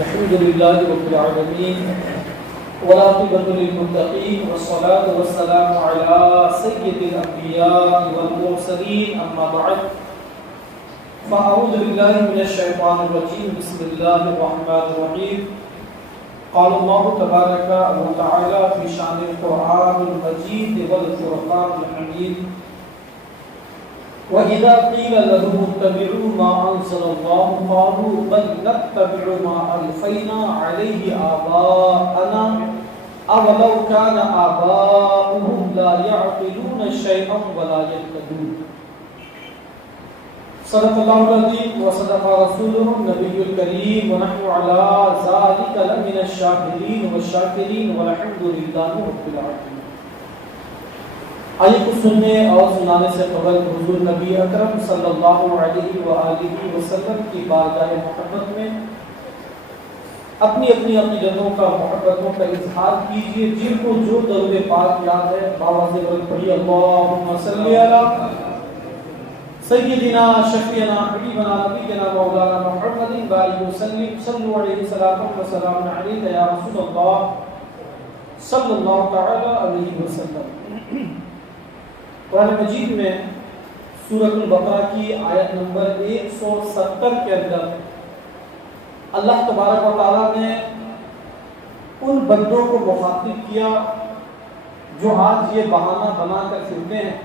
الحمد لله رب العالمين والعاقبة للمتقين والصلاة والسلام على سيد الأنبياء والمرسلين أما بعد فأعوذ بالله من الشيطان الرجيم بسم الله الرحمن الرحيم قال الله تبارك وتعالى في شأن القرآن المجيد والفرقان الحميد وَإِذَا قِيلَ لَهُمُ اتَّبِعُوا مَا أَنزَلَ اللَّهُ قَالُوا بَلْ نَتَّبِعُ مَا أَلْفَيْنَا عَلَيْهِ آبَاءَنَا أَوَلَوْ كَانَ آبَاؤُهُمْ لَا يَعْقِلُونَ شَيْئًا وَلَا يَهْتَدُونَ صدق الله العظيم وصدق رسوله النبي الكريم ونحن على ذلك لمن الشاهدين والشاكرين والحمد لله رب العالمين. آئیے کچھ سننے اور سنانے سے قبل حضور نبی اکرم صلی اللہ علیہ وآلہ وسلم کی بارگاہ محبت میں اپنی اپنی عقیدتوں کا محبتوں کا اظہار کیجیے. جن کو جو درود پاک یاد ہے باواز بلند پڑھیے اللہم صلی علی سیدنا شفیعنا حبیبنا نبینا مولانا محمد وآلہ وسلم صلو علیہ صلاۃ و سلام علیک یا رسول اللہ صلی اللہ تعالی علیہ وسلم. قرآن مجید میں سورۃ البقرہ کی آیت نمبر 170 کے اندر اللہ تبارک و تعالیٰ نے ان بندوں کو مخاطب کیا جو آج یہ بہانہ بنا کر پھرتے ہیں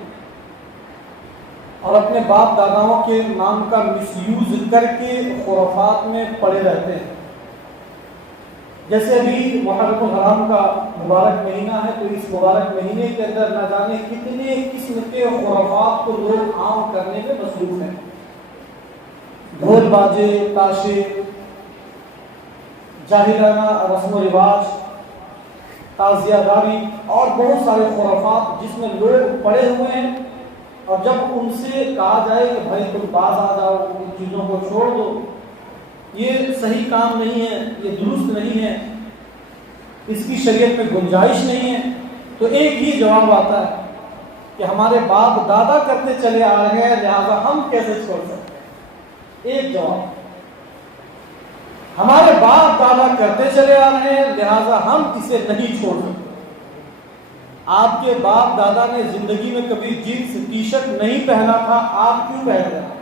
اور اپنے باپ داداؤں کے نام کا مس یوز کر کے خرافات میں پڑے رہتے ہیں. جیسے ابھی محرم الحرام کا مبارک مہینہ ہے تو اس مبارک مہینے کے اندر نہ جانے کتنے قسم کے خرافات کو لوگ عام کرنے میں مصروف ہیں. ڈھول باجے، تاشے، جاہلانہ رسم و رواج، تعزیہ داری اور بہت سارے خرافات جس میں لوگ پڑے ہوئے ہیں. اور جب ان سے کہا جائے کہ بھائی تم باز آ جاؤ، ان چیزوں کو چھوڑ دو، یہ صحیح کام نہیں ہے، یہ درست نہیں ہے، اس کی شریعت میں گنجائش نہیں ہے، تو ایک ہی جواب آتا ہے کہ ہمارے باپ دادا کرتے چلے آ رہے ہیں لہذا ہم کیسے چھوڑ سکتے ہیں. ایک جواب، ہمارے باپ دادا کرتے چلے آ رہے ہیں لہذا ہم اسے نہیں چھوڑ سکتے. آپ کے باپ دادا نے زندگی میں کبھی جینس ٹی شرٹ نہیں پہنا تھا، آپ کیوں پہن رہے ہیں؟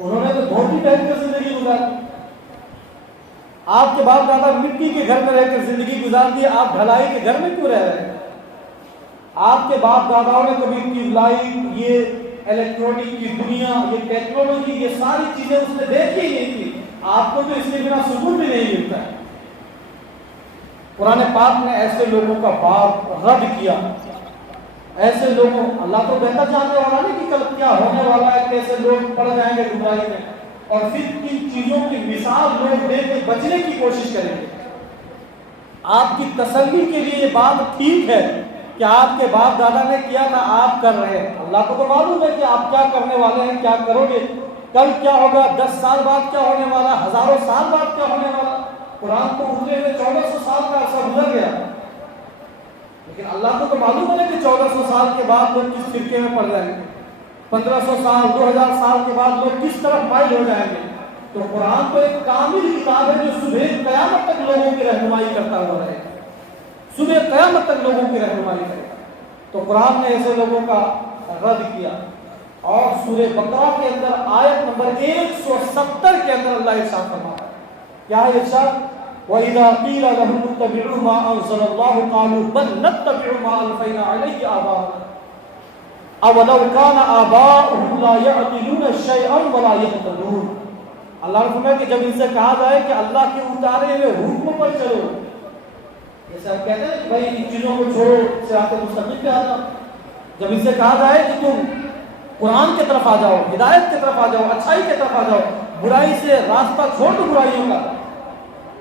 انہوں نے تو دھوتی پہن کر زندگی گزاری. آپ کے باپ دادا مٹی کے گھر میں رہ کر زندگی گزار دی، آپ ڈھلائی کے گھر میں کیوں رہ رہے ہیں؟ آپ کے باپ داداؤں نے کبھی ٹیوب لائٹ، یہ الیکٹرانک کی دنیا، یہ ٹیکنالوجی، یہ ساری چیزیں اس نے دیکھی ہی نہیں تھی. آپ کو تو اس کے بنا سکون بھی نہیں ملتا ہے. قرآن پاک نے ایسے لوگوں کا باب رد کیا. ایسے لوگوں، اللہ تو بہتر جاننے والا نہیں کہ کل کیا ہونے والا ہے، کیسے لوگ پڑ جائیں گے گمراہی میں، اور پھر کن چیزوں کی مثال لوگ دے کے بچنے کی کوشش کریں گے. آپ کی تسلی کے لیے یہ بات ٹھیک ہے کہ آپ کے باپ دادا نے کیا تھا آپ کر رہے ہیں. اللہ کو تو معلوم ہے کہ آپ کیا کرنے والے ہیں، کیا کرو گے، کل کیا ہوگا، 10 سال بعد کیا ہونے والا، ہزاروں سال بعد کیا ہونے والا. قرآن کو اترے ہوئے 1400 سال کا عرصہ گزر گیا، لیکن اللہ کو تو معلوم ہے کہ 1400 سال کے بعد لوگ کس فرقے میں پڑ جائیں گے، 1500 سال 2000 سال کے بعد لوگ کس طرف مائل ہو جائیں گے. تو قرآن تو ایک کامل کتاب ہے جو صبح قیامت تک لوگوں کی رہنمائی کرتا ہوا رہے گا، صبح قیامت تک لوگوں کی رہنمائی کرے گا. تو قرآن نے ایسے لوگوں کا رد کیا. اور سورہ بقرہ کے اندر آیت نمبر 170 کے اندر اللہ ارشاد فرماتا ہے، کیا ہے ارشاد؟ وَإِذَا قِيلَ لَهُمُ اتَّبِعُوا مَا أَنزَلَ اللَّهُ قَالُوا بَلْ نَتَّبِعُ مَا أَلْفَيْنَا عَلَيْهِ آبَاءَنَا أَوَلَوْ كَانَ آبَاؤُهُمْ لَا يَعْقِلُونَ شَيْئًا وَلَا يَهْتَدُونَ. اللہ نے فرمایا کہ جب ان سے کہا جائے کہ اللہ کے اتارے ہوئے حکم پر چلو، جیسے ہم کہتے ہیں کہ بھائی ان چیزوں کو چھوڑو، صراط مستقیم پہ آ جاؤ. جب ان سے کہا جائے کہ تم قرآن کی طرف آ جاؤ، ہدایت کی طرف آ جاؤ، اچھائی کی طرف آ جاؤ، برائی سے راستہ چھوڑ دو برائیوں کا،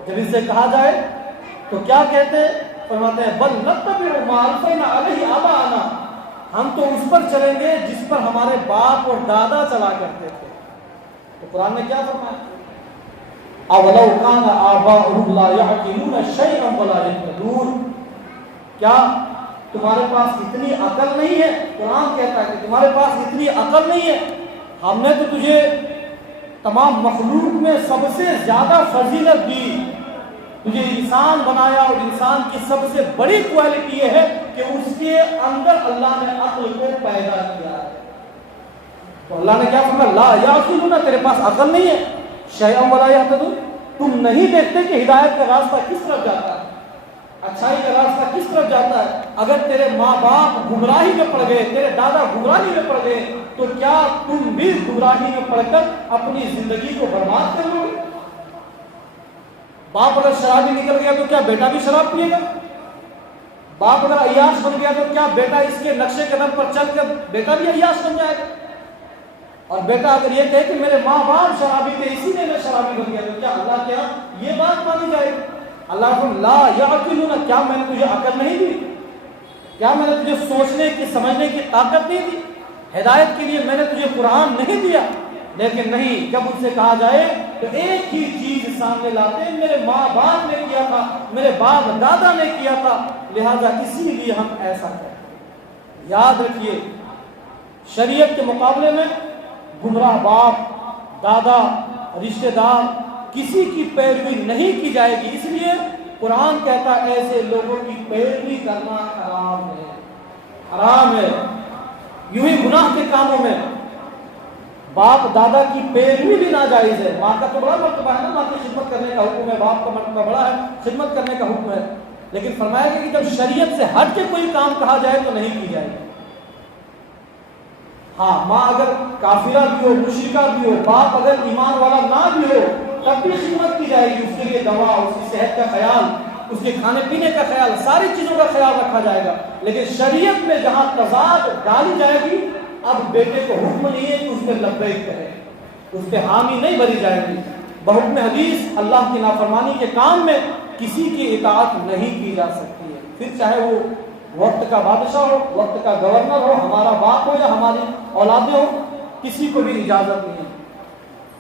جب ان سے کہا جائے تو کیا کہتے ہیں؟ فرماتے ہیں بل نتبع ما الفینا علیہ آباءنا، ہم تو اس پر چلیں گے جس پر ہمارے باپ اور دادا چلا کرتے تھے. تو قرآن نے کیا فرمایا؟ اولو کان آباؤہم لا یعقلون شیئا ولا یہتدون. کیا تمہارے پاس اتنی عقل نہیں ہے؟ قرآن کہتا ہے کہ تمہارے پاس اتنی عقل نہیں ہے. ہم نے تو تجھے تمام مخلوق میں سب سے زیادہ فضیلت دی، تجھے انسان بنایا، اور انسان کی سب سے بڑی کوالٹی یہ ہے کہ اس کے اندر اللہ نے عقل کو پیدا کیا ہے۔ تو اللہ نے کیا فرمایا؟ لا یعقلون، تیرے پاس عقل نہیں ہے، شیئا ولا یہتدون، تم نہیں دیکھتے کہ ہدایت کا راستہ کس طرف جاتا ہے، اچھائی کا راستہ کس طرف جاتا ہے۔ اگر تیرے ماں باپ گمراہی میں پڑ گئے، تیرے دادا گمراہی میں پڑ گئے، تو کیا تم بھی گمراہی میں پڑ کر اپنی زندگی کو برباد کر لو گے؟ باپ اگر شرابی نکل گیا تو کیا بیٹا بھی شراب پیے گا؟ باپ اگر عیاش بن گیا تو کیا بیٹا اس کے نقشے قدم پر چل کر بیٹا بھی عیاش بن جائے گا؟ اور بیٹا اگر یہ کہے کہ میرے ماں باپ شرابی تھے اسی لیے میں شرابی بن گیا، تو کیا اللہ کے یہاں یہ بات مانی جائے گی؟ اللہ کو لا یعقلون، کیا میں نے تجھے عقل نہیں دی؟ کیا میں نے تجھے سوچنے کی سمجھنے کی طاقت نہیں دی؟ ہدایت کے لیے میں نے تجھے قرآن نہیں دیا؟ لیکن نہیں، جب ان سے کہا جائے تو ایک ہی چیز سامنے لاتے ہیں، میرے ماں باپ نے کیا تھا، میرے باپ دادا نے کیا تھا، لہذا اسی لیے ہم ایسا کریں۔ یاد رکھیے، شریعت کے مقابلے میں گمراہ باپ دادا رشتہ دار کسی کی پیروی نہیں کی جائے گی، اس لیے قرآن کہتا ہے ایسے لوگوں کی پیروی کرنا حرام ہے، حرام ہے۔ یوں ہی گناہ کے کاموں میں باپ دادا کی پیروی بھی ناجائز ہے۔ ماں کا تو بڑا مرتبہ ہے نا، ماں کی خدمت کرنے کا حکم ہے، باپ کا مرتبہ بڑا ہے، خدمت کرنے کا حکم ہے، لیکن فرمایا گیا کہ جب شریعت سے ہٹ کے کوئی کام کہا جائے تو نہیں کی جائے گی۔ ہاں، ماں اگر کافرہ بھی ہو، مشرکہ بھی ہو، باپ اگر ایمان والا نہ بھی ہو، تب بھی خدمت کی جائے گی، اس کے لیے دوا، اس کی صحت کا خیال، اس کے کھانے پینے کا خیال، ساری چیزوں کا خیال رکھا جائے گا۔ لیکن شریعت میں جہاں تضاد ڈالی جائے گی، اب بیٹے کو حکم نہیں ہے کہ اس پہ لبیک کہے، اس پہ حامی نہیں بھری جائے گی۔ بحکم حدیث اللہ کی نافرمانی کے کام میں کسی کی اطاعت نہیں کی جا سکتی ہے، پھر چاہے وہ وقت کا بادشاہ ہو، وقت کا گورنر ہو، ہمارا باپ ہو یا ہماری اولادیں ہو، کسی کو بھی اجازت نہیں ہے۔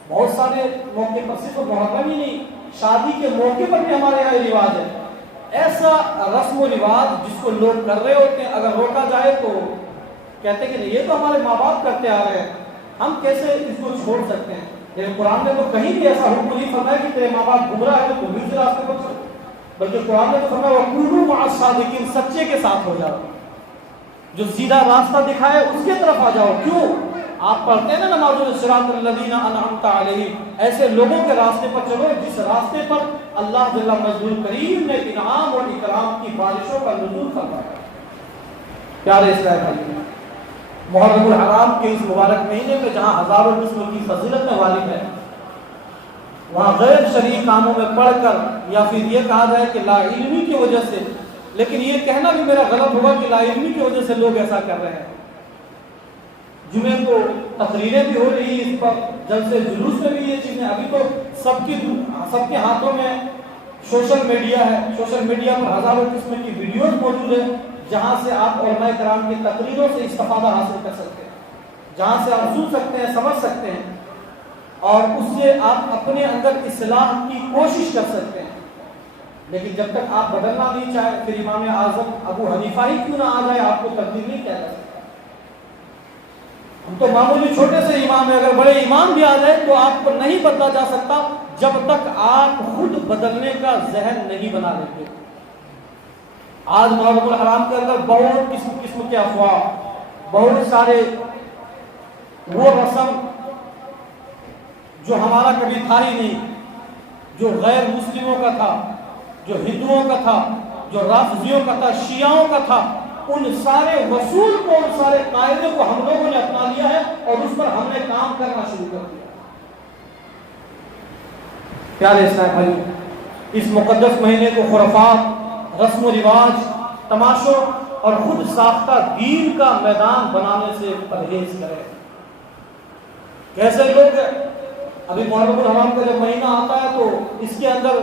بہت سارے موقع پر، صرف محرم ہی نہیں، شادی کے موقع پر بھی ہمارے یہاں یہ رواج ہے، ایسا رسم و رواج جس کو لوگ کر رہے ہوتے ہیں، اگر روکا جائے تو کہتے ہیں کہ نہیں، یہ تو ہمارے ماں باپ کرتے آ رہے ہیں، ہم کیسے اس کو چھوڑ سکتے ہیں؟ لیکن قرآن نے تو کہیں بھی ایسا حکم نہیں فرمایا کہ تیرے ماں باپ گمراہ ہے تو تم بھی اس راستے پر چلو، بلکہ قرآن نے تو فرمایا وَكُونُوا مَعَ الصَّادِقِينَ، سچے کے ساتھ ہو جاؤ، جو سیدھا راستہ دکھائے اس کے طرف آ جاؤ۔ کیوں؟ آپ پڑھتے ہیں نا نماز الصراط الذین انعمت علیہم، ایسے لوگوں کے راستے پر چلو جس راستے پر اللہ جل مجدول کریم نے انعام اور اکرام کی بارشوں کا نزول فرمایا۔ پیارے اسلام بھائی، محرم الحرام کے اس مبارک مہینے میں جہاں ہزاروں قسم کی فضیلت میں غالب ہے، وہاں غیر شرعی کاموں میں پڑھ کر یا پھر یہ کہا جائے کہ لا علمی کی وجہ سے، لیکن یہ کہنا بھی میرا غلط ہوگا کہ لا علمی کی وجہ سے لوگ ایسا کر رہے ہیں۔ جمعے کو تقریریں بھی ہو رہی ہیں، اس پر جلسے جلوس میں بھی یہ چیزیں، ابھی تو سب کے ہاتھوں میں سوشل میڈیا ہے، سوشل میڈیا پر ہزاروں قسم کی ویڈیوز موجود ہیں جہاں سے آپ علماء کرام کی تقریروں سے استفادہ حاصل کر سکتے ہیں، جہاں سے آپ سن سکتے ہیں، سمجھ سکتے ہیں، اور اس سے آپ اپنے اندر اصلاح کی کوشش کر سکتے ہیں۔ لیکن جب تک آپ بدلنا نہیں چاہے، پھر امام اعظم ابو حنیفہ ہی کیوں نہ آ جائے، آپ کو تبدیل نہیں کیا جا سکتا۔ ہم تو معمولی چھوٹے سے امام ہیں، اگر بڑے امام بھی آ جائے تو آپ کو نہیں بدلا جا سکتا جب تک آپ خود بدلنے کا ذہن نہیں بنا لیتے۔ آج محرم الحرام کے اندر بہت قسم کے افواہ، بہت سارے وہ رسم جو ہمارا کبھی تھا ہی نہیں، جو غیر مسلموں کا تھا، جو ہندوؤں کا تھا، جو رافضیوں کا تھا، شیعوں کا تھا، ان سارے رسول کو، ان سارے قاعدے کو ہم لوگوں نے اپنا لیا ہے اور اس پر ہم نے کام کرنا شروع کر دیا۔ پیارے اسلام بھائی، اس مقدس مہینے کو خرافات، رسم و رواج، تماشوں اور خود ساختہ دین کا میدان بنانے سے پرہیز کریں۔ کیسے لوگ ہیں، ابھی محرم الحرام کا جب مہینہ آتا ہے تو اس کے اندر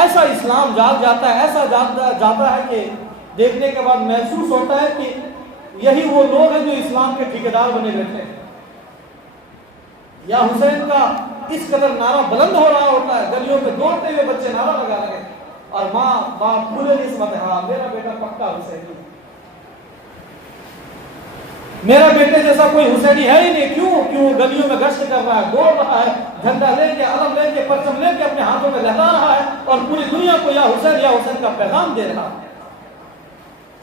ایسا اسلام جاگ جاتا ہے، ایسا جاتا ہے کہ دیکھنے کے بعد محسوس ہوتا ہے کہ یہی وہ لوگ ہیں جو اسلام کے ٹھیکیدار بنے بیٹھے ہیں۔ یا حسین کا اس قدر نعرہ بلند ہو رہا ہوتا ہے، گلیوں میں دوڑتے ہوئے بچے نعرہ لگا رہے ہیں، اور ماں باپ بھولے نسبت ہے، ہاں میرا بیٹا پکا حسین۔ میرا بیٹے جیسا کوئی حسینی ہے ہی نہیں، کیوں گلیوں میں گشت کر رہا ہے، دوڑ رہا ہے، جھنڈا لے کے، علم لے کے، پرچم لے کے اپنے ہاتھوں میں لہرا رہا ہے اور پوری دنیا کو یا حسین کا پیغام دے رہا ہے۔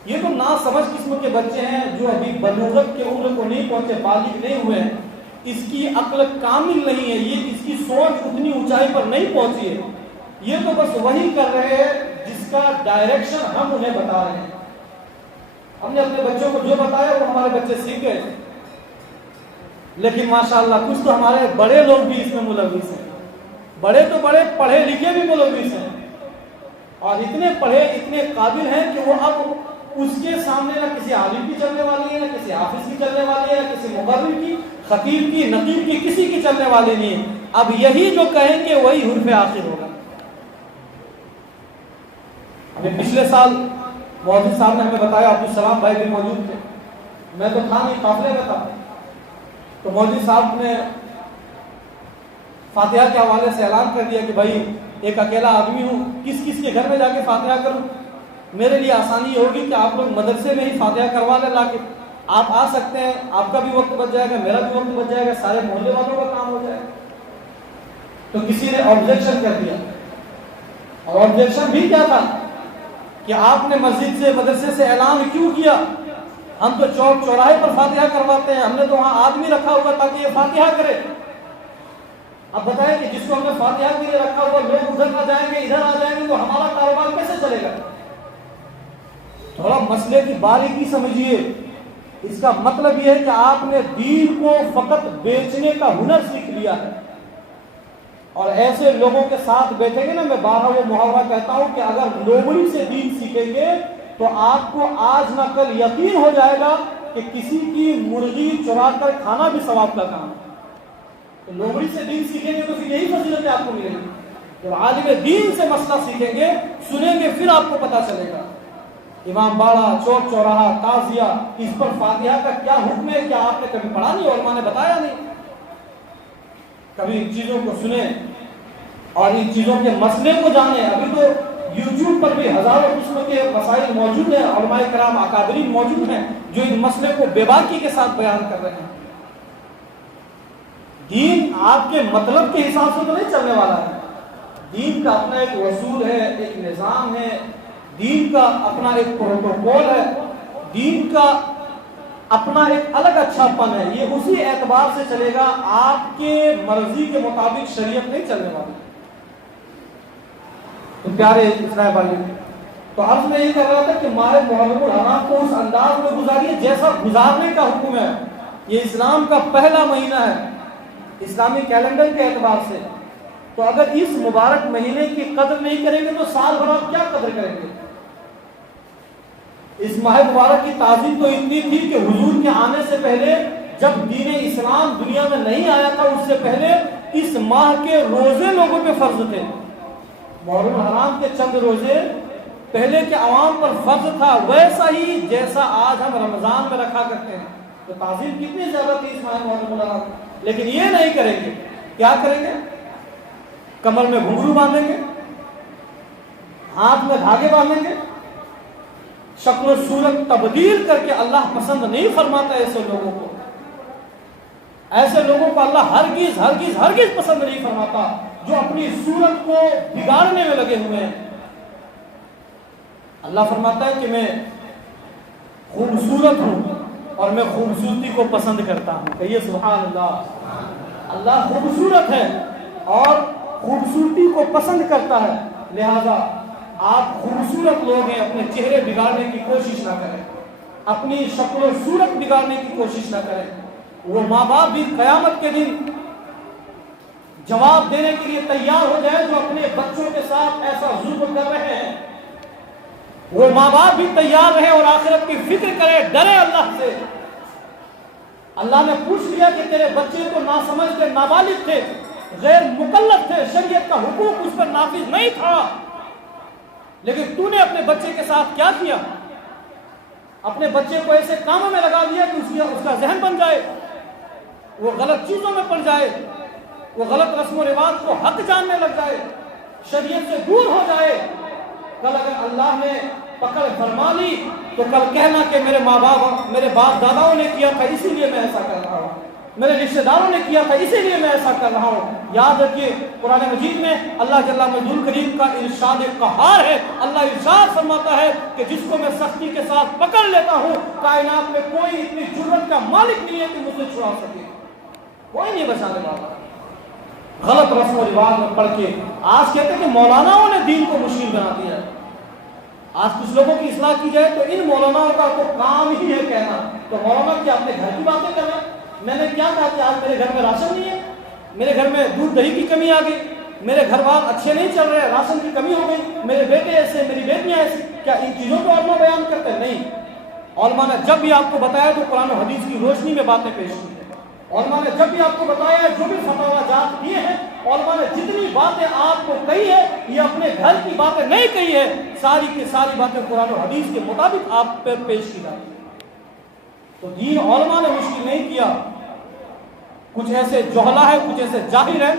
یہ تو ناسمجھ قسم کے بچے ہیں جو ابھی بلوغت کے عمر کو نہیں پہنچے، بالغ نہیں ہوئے ہیں، اس کی عقل کامل نہیں ہے، یہ اس کی سوچ اتنی اونچائی پر نہیں پہنچی ہے، یہ تو بس وہی کر رہے ہیں جس کا ڈائریکشن ہم انہیں بتا رہے ہیں۔ ہم نے اپنے بچوں کو جو بتایا وہ ہمارے بچے سیکھ گئے، لیکن ماشاءاللہ کچھ تو ہمارے بڑے لوگ بھی اس میں ملوث ہیں، بڑے تو بڑے پڑھے لکھے بھی ملوث ہیں، اور اتنے پڑھے اتنے قابل ہیں کہ وہ اب اس کے سامنے نہ کسی عالم کی چلنے والی ہے، نہ کسی حافظ کی چلنے والی ہے، نہ کسی مقرر کی، خطیب کی، نقیب کی، کسی کی چلنے والی نہیں ہے۔ اب یہی جو کہیں گے وہی حرف آخر ہوگا۔ ابھی پچھلے سال مولوی صاحب نے ہمیں بتایا، عبدالسلام بھائی بھی موجود تھے، میں تو تھا نہیں، قافلے میں تھا، تو مولوی صاحب نے فاتحہ کے حوالے سے اعلان کر دیا کہ بھائی ایک اکیلا آدمی ہوں، کس کس کے گھر میں جا کے فاتحہ کروں؟ میرے لیے آسانی یہ ہوگی کہ آپ لوگ مدرسے میں ہی فاتحہ کروا لیں لا کے، آپ آ سکتے ہیں، آپ کا بھی وقت بچ جائے گا، میرا بھی وقت بچ جائے گا، سارے محلے والوں کا کام ہو جائے گا۔ تو کسی نے آبجیکشن کر دیا، اور آبجیکشن بھی کیا تھا کہ آپ نے مسجد سے، مدرسے سے اعلان کیوں کیا؟ ہم تو چوک چوراہے پر فاتحہ کرواتے ہیں، ہم نے تو وہاں آدمی رکھا ہوگا تاکہ یہ فاتحہ کرے۔ اب بتائیں کہ جس کو ہم نے فاتحہ کے لیے رکھا ہوا، لوگ ادھر نہ جائیں گے ادھر آ جائیں گے، تو ہمارا کاروبار کیسے چلے گا؟ تھوڑا مسئلے کی باریکی سمجھیے۔ اس کا مطلب یہ ہے کہ آپ نے دین کو فقط بیچنے کا ہنر سیکھ لیا ہے، اور ایسے لوگوں کے ساتھ بیٹھیں گے نا، میں بارہا وہ محاورہ کہتا ہوں کہ اگر لومڑی سے دین سیکھیں گے تو آپ کو آج نہ کل یقین ہو جائے گا کہ کسی کی مرغی چرا کر کھانا بھی ثواب کا کام ہے۔ تو لومڑی سے دین سیکھیں گے تو پھر یہی فضیلتیں آپ کو ملیں گی۔ جب عالم دین سے مسئلہ سیکھیں گے، سنیں گے، پھر آپ کو پتہ چلے گا امام باڑہ، چوک چوراہا، تعزیہ، اس پر فاتحہ کا کیا حکم ہے، کیا آپ نے کبھی پڑھا نہیں، علماء نے بتایا نہیں؟ کبھی ان چیزوں کو سنیں اور ان چیزوں کے مسئلے کو جانیں۔ ابھی تو یوٹیوب پر بھی ہزاروں قسم کے مسائل موجود ہیں، علماء کرام اکابرین موجود ہیں جو ان مسئلے کو بے باکی کے ساتھ بیان کر رہے ہیں۔ دین آپ کے مطلب کے حساب سے تو نہیں چلنے والا ہے، دین کا اپنا ایک اصول ہے، ایک نظام ہے، دین کا اپنا ایک پروٹوکول ہے، دین کا اپنا ایک الگ اچھا پن ہے، یہ اسی اعتبار سے چلے گا، آپ کے مرضی کے مطابق شریعت نہیں چلنے والی۔ تو پیارے اسرائیل بھائی، تو عرض میں یہ کر رہا تھا کہ ماہ محرم الحرام کو اس انداز میں گزاریے جیسا گزارنے کا حکم ہے۔ یہ اسلام کا پہلا مہینہ ہے اسلامی کیلنڈر کے اعتبار سے، تو اگر اس مبارک مہینے کی قدر نہیں کریں گے تو سال بھر آپ کیا قدر کریں گے؟ اس ماہ مبارک کی تعظیم تو اتنی تھی کہ حضور کے آنے سے پہلے، جب دین اسلام دنیا میں نہیں آیا تھا، اس سے پہلے اس ماہ کے روزے لوگوں پہ فرض تھے۔ محرم الحرام کے چند روزے پہلے کے عوام پر فرض تھا، ویسا ہی جیسا آج ہم رمضان میں رکھا کرتے ہیں۔ تو تعظیم کتنی زیادہ تھی اس ماہ محرم الحرام، لیکن یہ نہیں کریں گے۔ کیا کریں گے؟ کمر میں گھنگرو باندھیں گے، ہاتھ میں دھاگے باندھیں گے، شکل و صورت تبدیل کر کے۔ اللہ پسند نہیں فرماتا ایسے لوگوں کو، ایسے لوگوں کو اللہ ہرگز ہرگز ہرگز پسند نہیں فرماتا جو اپنی صورت کو بگاڑنے میں لگے ہوئے ہیں۔ اللہ فرماتا ہے کہ میں خوبصورت ہوں اور میں خوبصورتی کو پسند کرتا ہوں، کہیے سبحان اللہ۔ اللہ خوبصورت ہے اور خوبصورتی کو پسند کرتا ہے، لہذا آپ خوبصورت لوگ ہیں، اپنے چہرے بگاڑنے کی کوشش نہ کریں، اپنی شکل و صورت بگاڑنے کی کوشش نہ کریں۔ وہ ماں باپ بھی قیامت کے دن جواب دینے کے لیے تیار ہو جائے جو اپنے بچوں کے ساتھ ایسا ظلم کر رہے ہیں، وہ ماں باپ بھی تیار رہے اور آخرت کی فکر کرے، ڈرے اللہ سے۔ اللہ نے پوچھ لیا کہ تیرے بچے تو ناسمجھ تھے، نابالغ تھے، غیر مکلف تھے، شریعت کا حقوق اس پر نافذ نہیں تھا، لیکن تو نے اپنے بچے کے ساتھ کیا کیا؟ اپنے بچے کو ایسے کاموں میں لگا دیا کہ اس کا ذہن بن جائے، وہ غلط چیزوں میں پڑ جائے، وہ غلط رسم و رواج کو حق جاننے لگ جائے، شریعت سے دور ہو جائے۔ کل اگر اللہ نے پکڑ فرما لی تو کل کہنا کہ میرے ماں باپ میرے باپ داداؤں نے کیا تھا اسی لیے میں ایسا کر رہا ہوں، میرے رشتہ داروں نے کیا تھا اسی لیے میں ایسا کر رہا ہوں۔ یاد رکھیے قرآن مجید میں اللہ جل مجدول کریم کا ارشاد قہار ہے۔ اللہ ارشاد فرماتا ہے کہ جس کو میں سختی کے ساتھ پکڑ لیتا ہوں کائنات میں کوئی اتنی جرأت کا مالک نہیں ہے کہ مجھ سے چھڑا سکے، کوئی نہیں بچانے والا۔ غلط رسم و رواج میں پڑھ کے آج کہتے ہیں کہ مولاناؤں نے دین کو مشکل بنا دیا ہے۔ آج کچھ لوگوں کی اصلاح کی جائے تو ان مولاناؤں کا تو کام ہی ہے کہنا، تو مولانا کیا اپنے گھر کی باتیں کر رہے ہیں؟ میں نے کیا کہا کہ آج میرے گھر میں راشن نہیں ہے، میرے گھر میں دودھ دہی کی کمی آ گئی، میرے گھر بار اچھے نہیں چل رہے، راشن کی کمی ہو گئی، میرے بیٹے ایسے، میری بیٹیاں ایسی، کیا ان چیزوں کو علماء بیان کرتے ہیں؟ نہیں، علماء نے جب بھی آپ کو بتایا تو قرآن و حدیث کی روشنی میں باتیں پیش کی ہیں۔ علماء نے جب بھی آپ کو بتایا جو بھی فتویٰ جات دیے ہیں، علماء نے جتنی باتیں آپ کو کہی ہے یہ اپنے گھر کی باتیں نہیں کہی ہے، ساری کی ساری باتیں قرآن و حدیث کے مطابق آپ پر پیش کی جاتی ہیں۔ تو دین علماء نے مشکل نہیں کیا، کچھ ایسے جہلا ہے، کچھ ایسے جاہل ہے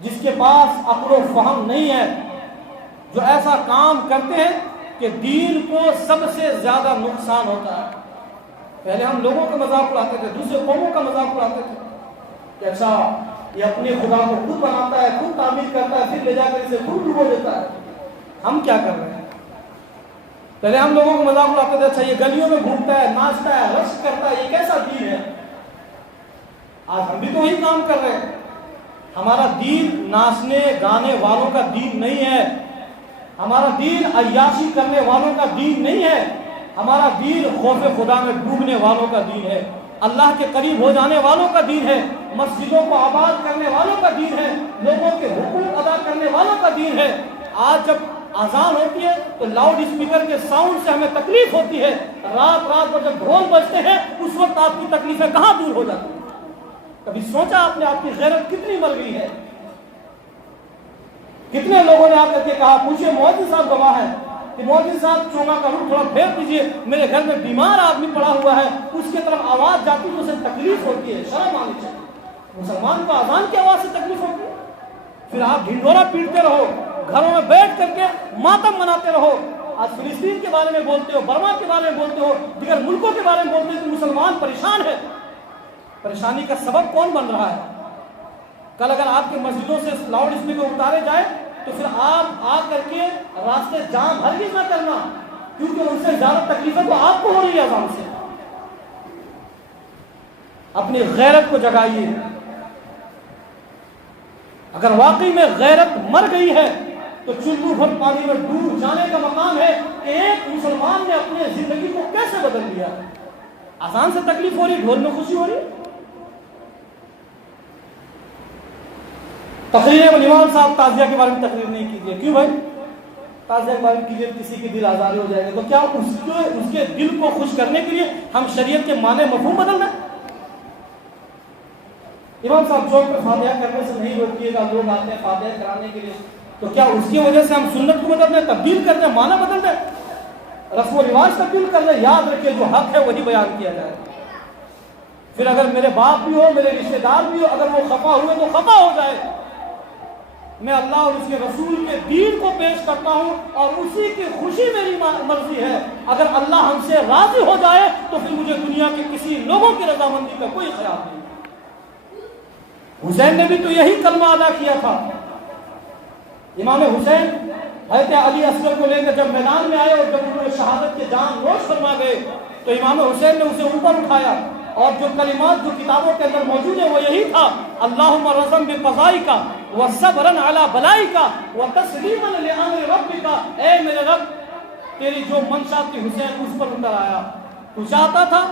جس کے پاس عقل و فہم نہیں ہے، جو ایسا کام کرتے ہیں کہ دین کو سب سے زیادہ نقصان ہوتا ہے۔ پہلے ہم لوگوں کا مذاق اڑاتے تھے، دوسرے قوموں کا مذاق اڑاتے تھے کہ اچھا یہ اپنے خدا کو خود بناتا ہے، خود تعمیر کرتا ہے، پھر لے جا کر اسے خود ڈبو دیتا ہے۔ ہم کیا کر رہے ہیں؟ پہلے ہم لوگوں کو مذاق اڑاتے تھے، اچھا یہ گلیوں میں گھومتا ہے، ناچتا ہے، رقص کرتا ہے، یہ کیسا دین ہے؟ آج ہم بھی تو وہی کام کر رہے ہیں۔ ہمارا دین ناچنے گانے والوں کا دین نہیں ہے، ہمارا دین عیاشی کرنے والوں کا دین نہیں ہے، ہمارا دین خوف خدا میں ڈوبنے والوں کا دین ہے، اللہ کے قریب ہو جانے والوں کا دین ہے، مسجدوں کو آباد کرنے والوں کا دین ہے، لوگوں کے حقوق ادا کرنے والوں کا دین ہے۔ آج جب اذان ہوتی ہے تو لاؤڈ اسپیکر کے ساؤنڈ سے ہمیں تکلیف ہوتی ہے، رات کو جب ڈھول بجتے ہیں اس وقت آپ کی تکلیفیں کہاں دور ہو جاتی ہیں؟ کبھی سوچا آپ نے آپ کی غیرت کتنی مر گئی ہے؟ کتنے لوگوں نے آ کر کے کہا، پوچھئے مؤذن صاحب گواہ ہے کہ مؤذن صاحب چونگا کا رخ تھوڑا پھیر دیجئے، میرے گھر میں بیمار آدمی پڑا ہوا ہے، اس کی طرف آواز جاتی تو اسے تکلیف ہوتی ہے، شرم آنی چاہیے۔ مسلمان کو اذان کی آواز سے تکلیف ہوتی ہے، پھر آپ ڈھنڈورا پیٹتے رہو، گھروں میں بیٹھ کر کے ماتم مناتے رہو۔ آج فلسطین کے بارے میں بولتے ہو، برما کے بارے میں بولتے ہو، دیگر ملکوں کے بارے میں بولتے ہو کہ مسلمان پریشان ہے۔ پریشانی کا سبب کون بن رہا ہے؟ کل اگر آپ کے مسجدوں سے لاؤڈ اسپیکر اتارے جائے تو پھر آپ آ کر کے راستے جام ہرگز نہ کرنا، کیونکہ ان سے زیادہ تکلیفیں تو آپ کو ہو رہی ہے اذان سے۔ اپنی غیرت کو جگائیے۔ اگر واقعی میں غیرت مر گئی ہے تو چلو بھر پانی میں ڈوب جانے کا مقام ہے کہ ایک مسلمان نے اپنی زندگی کو کیسے بدل دیا۔ اذان سے تکلیف ہو رہی، ڈھول میں خوشی ہو رہی۔ تقریر میں امام صاحب تعزیہ کے بارے میں تقریر نہیں کیجیے، کیوں بھائی؟ تعزیہ کے بارے میں کیجیے، کسی کے دل آزاری ہو جائے گا، تو کیا اس کے دل کو خوش کرنے کے لیے ہم شریعت کے معنی مفہوم بدل رہے ہیں؟ امام صاحب چوک پہ فاتحہ کرنے سے نہیں روکیے گا، لوگ آتے ہیں فاتحہ کرانے کے لیے، تو کیا اس کی وجہ سے ہم سنت کو بدل دیں، تبدیل کر دیں، معنی بدل دیں، رسم و رواج تبدیل کر دیں؟ یاد رکھیے جو حق ہے وہی بیان کیا جائے۔ پھر اگر میرے باپ بھی ہو، میرے رشتہ دار بھی ہو، اگر وہ خفا ہوئے تو خفا ہو جائے، میں اللہ اور اس کے رسول کے دین کو پیش کرتا ہوں اور اسی کی خوشی میری مرضی ہے۔ اگر اللہ ہم سے راضی ہو جائے تو پھر مجھے دنیا کے کسی لوگوں کی رضامندی کا کوئی خیال نہیں۔ حسین نے بھی تو یہی کلمہ ادا کیا تھا۔ امام حسین حضرت علی اصغر کو لے کر جب میدان میں آئے اور جب انہوں نے شہادت کے جام نوش فرما گئے تو امام حسین نے اسے اوپر اٹھایا اور جو کلمات جو کتابوں کے اندر موجود ہیں وہ یہی تھا، اللہم رزم بقضائک وصبرا علی بلائک وتسلیما لامر ربک، اے میرے رب تیری جو منشا تھی حسین اس پر اتر آیا، تو چاہتا تھا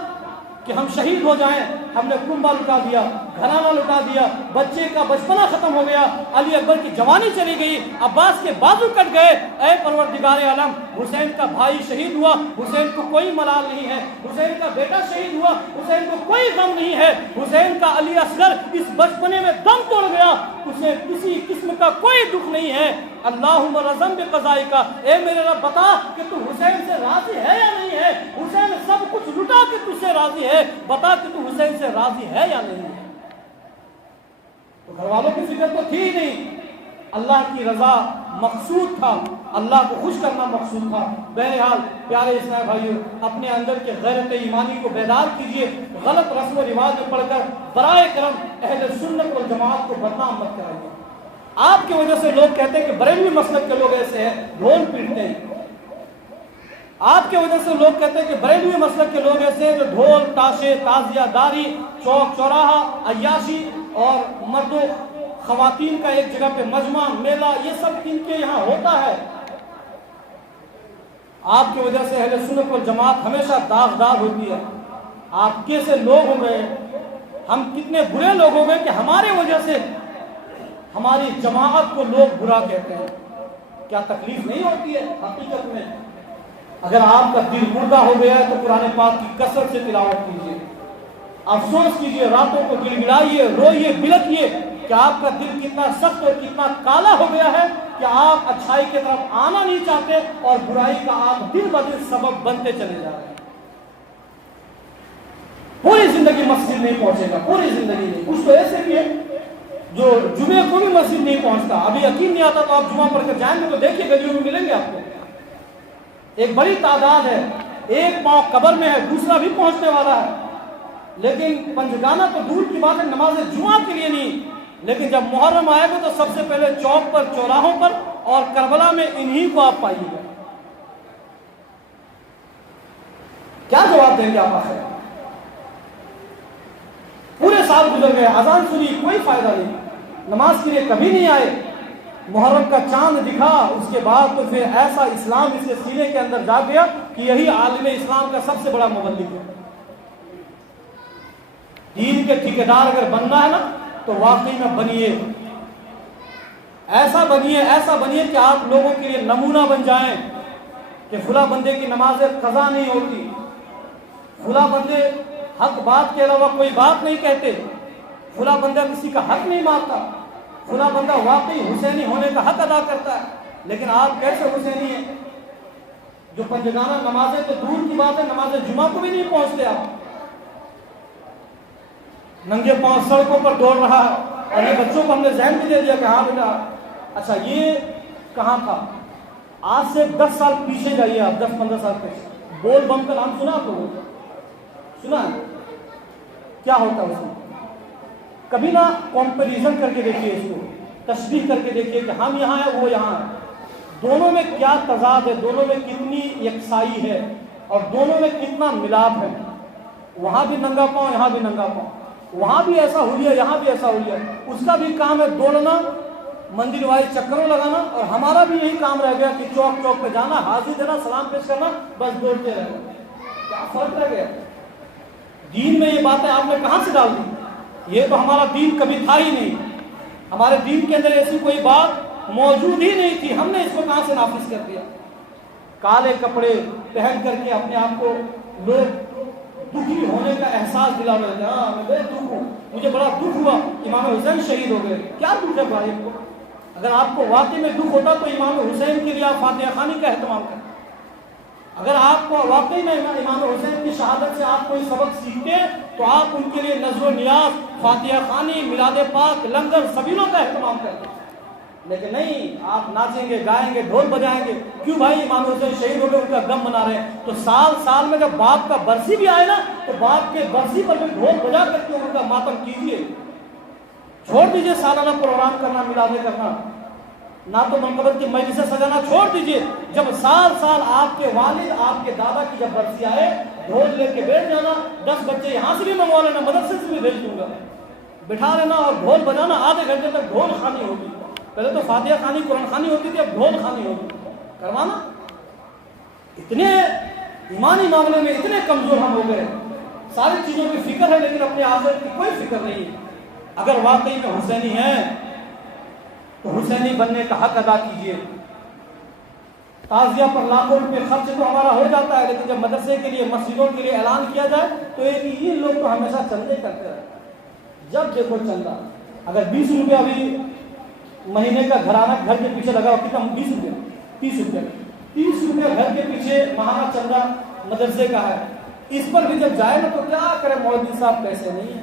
کہ ہم شہید ہو جائیں، ہم نے کنبہ لٹا دیا، گھرانہ لٹا دیا، بچے کا بچپنا ختم ہو گیا، علی اکبر کی جوانی چلی گئی، عباس کے بازو کٹ گئے، اے پروردگار عالم حسین کا بھائی شہید ہوا، حسین کو کوئی ملال نہیں ہے، حسین کا بیٹا شہید ہوا، حسین کو کوئی غم نہیں ہے، حسین کا علی اصغر اس بچپنے میں دم توڑ گیا، اسے کسی قسم کا کوئی دکھ نہیں ہے، اللہم رزم بقضائک، اے میرے رب بتا کہ تو حسین سے راضی ہے یا نہیں ہے، حسین سب کچھ لٹا کے تجھ سے راضی ہے، بتا کہ تو حسین سے راضی ہے یا نہیں ہے۔ تو گھر والوں کی فکر تو تھی ہی نہیں، اللہ کی رضا مقصود تھا، اللہ کو خوش کرنا مقصود تھا۔ بہرحال پیارے اسلام بھائیوں، اپنے اندر کے غیرت ایمانی کو بیدار کیجیے، غلط رسم و رواج میں پڑھ کر برائے کرم اہل سنت والجماعت کو بدنام مت کرائیے۔ آپ کی وجہ سے لوگ کہتے ہیں کہ بریلوی مسلک کے لوگ ایسے ہیں، ڈھول پیٹتے ہیں۔ آپ کی وجہ سے لوگ کہتے ہیں کہ بریلوی مسلک کے لوگ ایسے ہیں جو ڈھول، تاشے، تازیہ داری، چوک چوراہا، عیاشی اور مرد و خواتین کا ایک جگہ پہ مجمع، میلہ، یہ سب ان کے یہاں ہوتا ہے۔ آپ کی وجہ سے اہل سنت والجماعت ہمیشہ داغدار ہوتی ہے۔ آپ کیسے لوگ ہو گئے، ہم کتنے برے لوگ ہو گئے کہ ہمارے وجہ سے ہماری جماعت کو لوگ برا کہتے ہیں۔ کیا تکلیف نہیں ہوتی ہے حقیقت میں؟ اگر آپ کا دل مردہ ہو گیا ہے تو قرآن پاک کی کثرت سے تلاوت کیجیے، افسوس کیجیے، راتوں کو گڑ گڑائیے، روئیے، بلکیے کہ آپ کا دل کتنا سخت اور کتنا کالا ہو گیا ہے کہ آپ اچھائی کی طرف آنا نہیں چاہتے اور برائی کا آپ دن بدن سبب بنتے چلے جا رہے ہیں۔ پوری زندگی مسجد نہیں پہنچے گا، پوری زندگی نہیں۔ کچھ تو ایسے بھی ہے جو جمعے کو بھی مسجد نہیں پہنچتا، ابھی یقین نہیں آتا تو آپ جمعہ پڑھ کر جائیں گے تو دیکھیے گلیوں میں ملیں گے آپ کو، ایک بڑی تعداد ہے، ایک پاؤں قبر میں ہے، دوسرا بھی پہنچنے والا ہے۔ لیکن پنجگانہ تو دور کی بات ہے، نماز جمعہ کے لیے نہیں، لیکن جب محرم آئے گا تو سب سے پہلے چوک پر، چوراہوں پر اور کربلا میں انہی کو آپ پائیے گا۔ کیا جواب دیں گے آپ آخر؟ پورے سال گزر گئے، اذان سنی، کوئی فائدہ نہیں، نماز کے لیے کبھی نہیں آئے، محرم کا چاند دکھا، اس کے بعد تو پھر ایسا اسلام اس کے سینے کے اندر جا گیا کہ یہی عالم اسلام کا سب سے بڑا مبلغ ہے۔ دین کے ٹھیکیدار اگر بننا ہے نا تو واقعی میں بنیے، ایسا بنیے کہ آپ لوگوں کے لیے نمونہ بن جائیں کہ فلاں بندے کی نمازیں قضا نہیں ہوتی، فلاں بندے حق بات کے علاوہ کوئی بات نہیں کہتے، فلاں بندہ کسی کا حق نہیں مارتا، فلاں بندہ واقعی حسینی ہونے کا حق ادا کرتا ہے۔ لیکن آپ کیسے حسینی ہیں جو پنجگانہ نمازیں تو دور کی بات ہے، نماز جمعہ کو بھی نہیں پہنچتے، آپ ننگے پاؤں سڑکوں پر دوڑ رہا ہے، اور یہ بچوں کو ہم نے ذہن بھی دے دیا کہ ہاں بیٹا، اچھا یہ کہاں تھا؟ آج سے 10 سال پیچھے جائیے آپ، 10-15 سال پیچھے، بول بم کا نام سنا آپ لوگوں نے؟ سنا ہے؟ کیا ہوتا ہے اس میں؟ کبھی نہ کمپیریزن کر کے دیکھیے، اس کو تشبیہ کر کے دیکھیے کہ ہم یہاں ہیں وہ یہاں ہیں، دونوں میں کیا تضاد ہے، دونوں میں کتنی یکسائی ہے اور دونوں میں کتنا ملاپ ہے۔ وہاں بھی ننگا پاؤں، یہاں بھی ننگا پاؤں، وہاں بھی ایسا ہو لیا، یہاں بھی ایسا ہو لیا، اس کا بھی کام ہے دوڑنا، مندر وائی چکروں لگانا، اور ہمارا بھی یہی کام رہ گیا کہ چوک چوک پہ جانا، حاضری دینا، سلام پیش کرنا، بس دوڑتے رہنا۔ کیا فرق رہ گیا؟ دین میں یہ باتیں آپ نے کہاں سے ڈال دی؟ یہ تو ہمارا دین کبھی تھا ہی نہیں، ہمارے دین کے اندر ایسی کوئی بات موجود ہی نہیں تھی، ہم نے اس کو کہاں سے نافذ کر دیا؟ کالے کپڑے پہن کر کے اپنے آپ کو لوگ دکھی ہونے کا احساس دلا رہے تھے، ہاں میں بے دکھ ہوں، مجھے بڑا دکھ ہوا، امام حسین شہید ہو گئے۔ کیا دکھ ہے بھائی کو؟ اگر آپ کو واقعی میں دکھ ہوتا تو امام حسین کے لیے آپ فاتحہ خوانی کا اہتمام کریں۔ اگر آپ کو واقعی میں امام حسین کی شہادت سے آپ کوئی سبق سیکھتے تو آپ ان کے لیے نذر و نیاز، فاتحہ خوانی، میلاد پاک، لنگر، سبیلوں کا اہتمام کرتے، لیکن نہیں، آپ ناچیں گے، گائیں گے، ڈھول بجائیں گے۔ کیوں بھائی؟ امام حسین شہید ہو گئے، ان کا غم منا رہے ہیں، تو سال سال میں جب باپ کا برسی بھی آئے نا تو باپ کے برسی پر بھی ڈھول بجا کر کے ان کا ماتم کیجیے، چھوڑ دیجیے سالانہ پروگرام کرنا، میلادیں کرنا، نہ تو منقبت کی مجلسیں سجانا چھوڑ دیجیے۔ جب سال سال آپ کے والد، آپ کے دادا کی جب برسی آئے، ڈھول لے کے بیٹھ جانا، 10 بچے یہاں سے بھی منگوا لینا، مدرسے سے بھی بھیج دوں گا، بٹھا لینا اور ڈھول بجانا، آدھے گھنٹے تک ڈھول خوانی ہوگی۔ پہلے تو فاتحہ خوانی، قرآن خوانی ہوتی تھی، اب ڈھول خوانی ہوگی، کروانا۔ اتنے ایمانی معاملے میں اتنے کمزور ہم ہو گئے، ساری چیزوں کی فکر ہے لیکن اپنے آخرت کی کوئی فکر نہیں ہے۔ اگر واقعی میں حسینی ہیں تو حسینی بننے کا حق ادا کیجیے۔ تعزیہ پر لاکھوں روپے خرچ تو ہمارا ہو جاتا ہے، لیکن جب مدرسے کے لیے، مسجدوں کے لیے اعلان کیا جائے تو ایک یہ لوگ تو ہمیشہ چندے کرتے رہتے ہیں، جب دیکھو چندہ۔ اگر 20 روپیہ ابھی مہینے کا گھرانہ گھر کے پیچھے لگا ہو، کتنا؟ 20 روپیہ، 30 روپیہ، 30 روپیہ گھر کے پیچھے ماہانہ چندہ مدرسے کا ہے، اس پر بھی جب جائے نا تو کیا کرے؟ مولوی صاحب پیسے نہیں ہیں،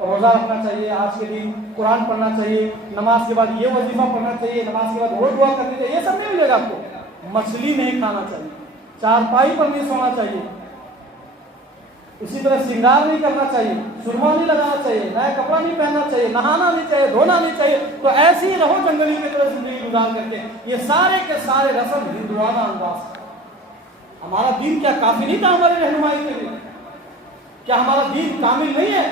روزہ رکھنا چاہیے، آج کے دن قرآن پڑھنا چاہیے، نماز کے بعد یہ وظیفہ پڑھنا چاہیے، نماز کے بعد وہ دعا کرنی چاہیے، یہ سب نہیں ملے گا آپ کو۔ مچھلی نہیں کھانا چاہیے، چارپائی پر نہیں سونا چاہیے، اسی طرح سنگار نہیں کرنا چاہیے، سرما نہیں لگانا چاہیے، نیا کپڑا نہیں پہننا چاہیے، نہانا نہیں چاہیے، دھونا نہیں چاہیے۔ تو ایسے ہی رہو جنگلی کی طرح زندگی گزار کر کے۔ یہ سارے کے سارے رسم ہندوانہ انداز۔ ہمارا دین کیا کافی نہیں تھا ہماری رہنمائی کے لیے؟ کیا ہمارا دین کامل نہیں ہے؟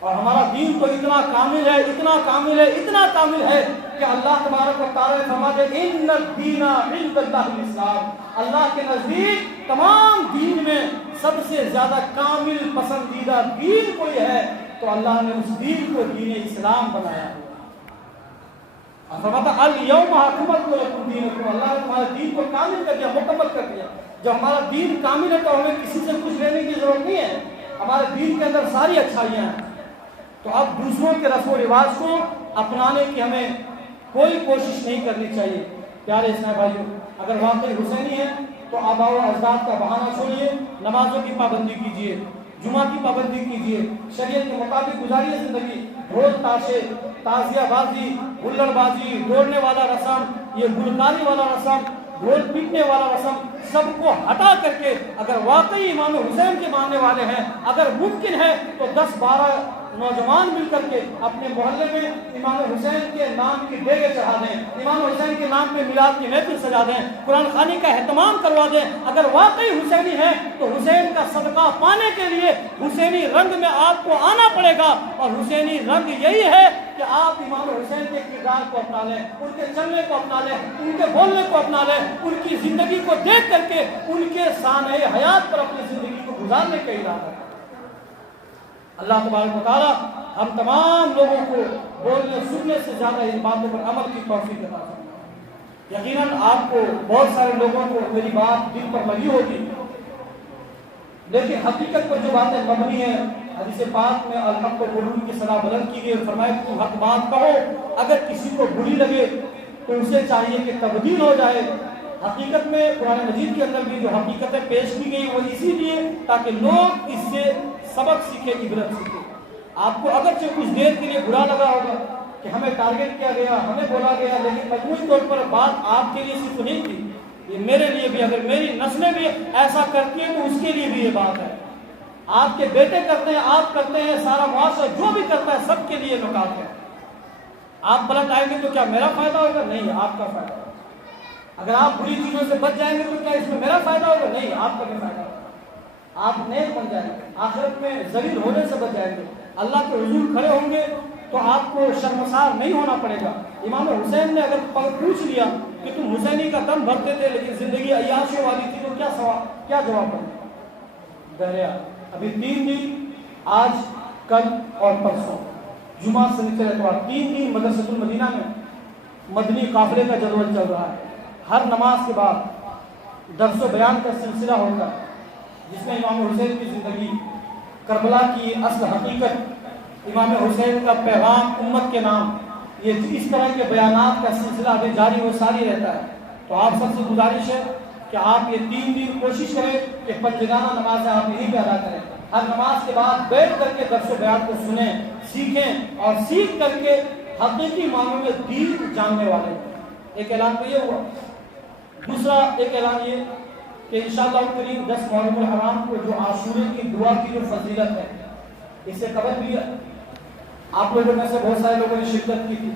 اور ہمارا دین تو اتنا کامل ہے، اتنا کامل ہے، اتنا کامل ہے کہ اللہ تبارک و تعالیٰ نے فرمایا کہ ان الدین عند اللہ الاسلام، اللہ کے نزدیک تمام دین میں سب سے زیادہ کامل پسندیدہ دین کوئی ہے تو اللہ نے اس دین کو دین اسلام بنایا۔ اور فرماتا الیوم اکملت لکم دینکم، اللہ نے تمہارے دین کو کامل کر دیا، مکمل کر دیا۔ جب ہمارا دین کامل ہے تو ہمیں کسی سے کچھ لینے کی ضرورت نہیں ہے، ہمارے دین کے اندر ساری اچھائیاں ہیں۔ تو اب دوسروں کے رسم و رواج کو اپنانے کی ہمیں کوئی کوشش نہیں کرنی چاہیے۔ پیارے اسلام بھائیوں، اگر واقعی حسینی ہے تو آباء و اجداد کا بہانہ چھوڑیے، نمازوں کی پابندی کیجیے، جمعہ کی پابندی کیجیے، شریعت کے مطابق گزاریے زندگی۔ ڈھول تاشے، تازیہ بازی، ہلڑ بازی، دوڑنے والا رسم، یہ گلکاری والا رسم، ڈھول پیٹنے والا رسم، سب کو ہٹا کر کے اگر واقعی امام حسین کے ماننے والے ہیں، اگر ممکن ہے تو 10-12 نوجوان مل کر کے اپنے محلے میں امام حسین کے نام کی ڈیگے چڑھا دیں، امام حسین کے نام پہ میلاد کی محفل سجا دیں، قرآن خوانی کا اہتمام کروا دیں۔ اگر واقعی حسینی ہے تو حسین کا صدقہ پانے کے لیے حسینی رنگ میں آپ کو آنا پڑے گا، اور حسینی رنگ یہی ہے کہ آپ امام حسین کے کردار کو اپنا لیں، ان کے چلنے کو اپنا لیں، ان کے بولنے کو اپنا لیں، ان کی زندگی کو دیکھ کر کے ان کے سانحہ حیات پر اپنی زندگی کو گزارنے کا ارادہ ہے۔ اللہ تبارک و تعالی ہم تمام لوگوں کو بولنے سننے سے زیادہ ان باتوں پر عمل کی توفیق عطا فرمائے۔ یقیناً آپ کو بہت سارے لوگوں کو میری بات دل پر لگی ہوگی، لیکن حقیقت پر جو باتیں مبنی ہیں، حدیث پاک میں الحق کو بولنے کی صلاح بلند کی گئی، فرمایا کہ تم حق بات کہو، اگر کسی کو بری لگے تو اسے چاہیے کہ تبدیل ہو جائے۔ حقیقت میں قرآن مجید کے اندر بھی جو حقیقتیں پیش کی گئی وہ اسی لیے تاکہ لوگ اس سے سبق سیکھے، عبرت سیکھے۔ آپ کو اگرچہ کچھ دیر کے لیے برا لگا ہوگا کہ ہمیں ٹارگٹ کیا گیا، ہمیں بولا گیا، لیکن مجموعی طور پر بات آپ کے لیے صرف نہیں تھی، یہ میرے لیے بھی، اگر میری نسلیں بھی ایسا کرتی ہیں تو اس کے لیے بھی یہ بات ہے۔ آپ کے بیٹے کرتے ہیں، آپ کرتے ہیں، سارا معاشرہ جو بھی کرتا ہے، سب کے لیے نکات ہے۔ آپ بلند آئیں گے تو کیا میرا فائدہ ہوگا؟ نہیں، آپ کا فائدہ ہوگا۔ اگر آپ بری چیزوں سے بچ جائیں گے تو کیا اس میں میرا فائدہ ہوگا؟ نہیں، آپ کا بھی فائدہ ہوگا۔ آپ نیک بن جائیں گے، آخرت میں ذلیل ہونے سے بچ جائیں گے، اللہ کے حضور کھڑے ہوں گے تو آپ کو شرمسار نہیں ہونا پڑے گا۔ امام حسین نے اگر پوچھ لیا کہ تم حسینی کا دم بھرتے تھے لیکن زندگی عیاشیوں والی تھی تو کیا جواب دیں؟ دریا ابھی 3 دن، آج، کل اور پرسوں، جمعہ سے نکل اتوار، 3 دن مدرسۃ المدینہ میں مدنی قافلے کا جدول چل رہا ہے۔ ہر نماز کے بعد درس و بیان کا سلسلہ ہوتا ہے جس میں امام حسین کی زندگی، کربلا کی اصل حقیقت، امام حسین کا پیغام امت کے نام، یہ اس طرح کے بیانات کا سلسلہ ابھی جاری و ساری رہتا ہے۔ تو آپ سب سے گزارش ہے کہ آپ یہ 3 دن کوشش کریں کہ پنجگانہ نمازیں آپ یہیں پہ ادا کریں، ہر نماز کے بعد بیٹھ کر کے درس و بیان کو سنیں، سیکھیں، اور سیکھ کر کے حقیقی معنوں میں دین جاننے والے۔ ایک اعلان تو یہ ہوا۔ دوسرا ایک اعلان یہ کہ انشاءاللہ کریم 10 محرم الحرام کو جو عاشورے کی دعا کی جو فضیلت ہے، اس سے قبل بھی آپ لوگوں میں سے بہت سارے لوگوں نے شرکت کی تھی۔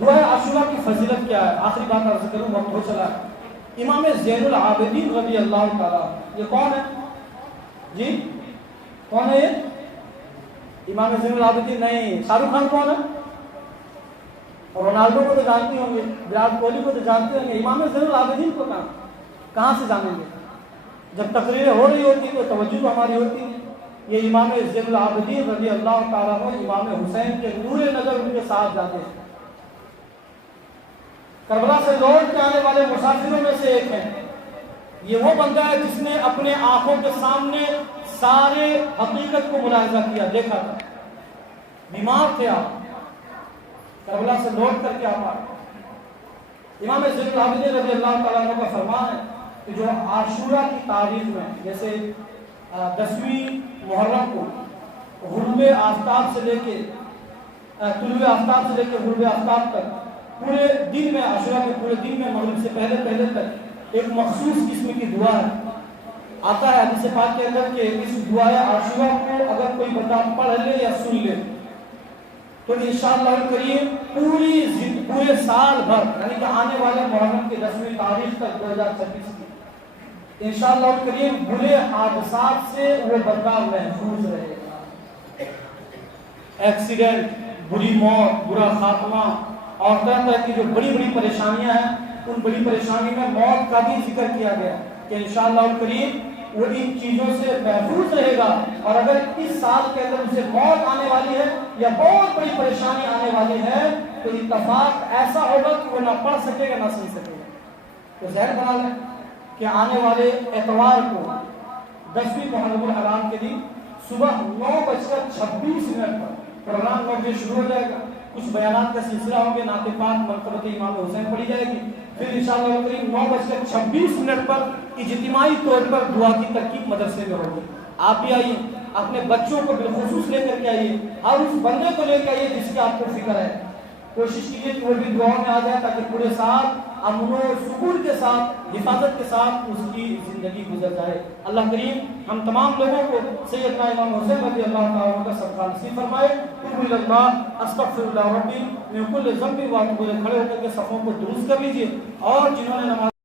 دعا عاشورہ کی فضیلت کیا ہے؟ آخری بات عرض کروں، وقت ہو چلا ہے۔ امام زین العابدین رضی اللہ تعالیٰ، یہ کون ہے جی؟ کون ہے یہ؟ امام زین العابدین نہیں، شاہ رخ خان کون ہے؟ رونالڈو کو تو جانتے ہوں گے، وراٹ کوہلی کو تو جانتے ہوں گے، امام زین العابدین کو کہاں سے جانیں گے؟ جب تقریریں ہو رہی ہوتی تو توجہ تو ہماری ہوتی ہے۔ یہ امام زین العابدین رضی اللہ تعالیٰ عنہ، امام حسین کے نور نظر ان کے ساتھ جاتے ہیں۔ کربلا سے لوٹ کے آنے والے مسافروں میں سے ایک ہیں۔ یہ وہ بندہ ہے جس نے اپنے آنکھوں کے سامنے سارے حقیقت کو ملاحظہ کیا، دیکھا تھا۔ بیمار تھے آپ، کربلا سے لوٹ کر کے آپ آئے۔ امام زین العابدین رضی اللہ تعالیٰ عنہ کا فرمان ہے کہ جو عاشورہ کی تاریخ میں، جیسے 10ویں محرم کو غروب آفتاب سے لے کے طلوع آفتاب سے لے کے غروب آفتاب تک پورے دن میں، عاشورہ کے پورے دن میں مغرب سے پہلے تک ایک مخصوص قسم کی دعا ہے. آتا ہے حدیث پاک کے اندر کہ اس دعائے عاشورہ کو اگر کوئی بندہ پڑھ لے یا سن لے تو انشاءاللہ الکریم پورے سال بھر، یعنی کہ آنے والے محرم کی 10ویں تاریخ تک 2026 کی، انشاءاللہ الکریم برے حادثات سے وہ بندہ محفوظ رہے گا. ایکسیڈنٹ، بری موت، برا خاتمہ اور طرح طرح کی جو بڑی بڑی پریشانیاں ہیں، ان بڑی پریشانی میں موت کا بھی ذکر کیا گیا کہ انشاءاللہ الکریم وہ ان چیزوں سے محفوظ رہے گا. اور اگر اس سال کے اندر اسے موت آنے والی ہے یا بہت بڑی پریشانی آنے والی ہے تو اتفاق ایسا ہوگا کہ وہ نہ پڑھ سکے گا نہ سن سکے گا. تو ظاہر بنا لیں کہ آنے والے اتوار کو 10ویں محرم الحرام کے دن صبح 9:26 پر پروگرام 9 بجے شروع ہو جائے گا. کچھ بیانات کا سلسلہ ہوں گے، نعت پاک مرتبۃ امام حسین پڑھی جائے گی. پھر انشاءاللہ الکریم 9:26 پر اجتماعی طور پر دعا کی ترکیب مدرسے میں ہوگی. آپ بھی آئیے، اپنے بچوں کو بالخصوص لے کر کے آئیے اور اس بندے کو لے کے آئیے جس کی آپ کو فکر ہے. کوشش کیجیے کہ وہ بھی دعاؤں میں آ جائے تاکہ پورے سال امن و سکون کے ساتھ، حفاظت کے ساتھ اس کی زندگی گزر جائے. اللہ کریم ہم تمام لوگوں کو سیدنا امام حسین رضی اللہ تعالیٰ کا صدقہ نصیب فرمائے. توبوا الی اللہ، استغفر اللہ ربی من کل ذنب واتوب الیہ. کھڑے ہو کر کے صفوں کو درست کر لیجیے، اور جنہوں نے نماز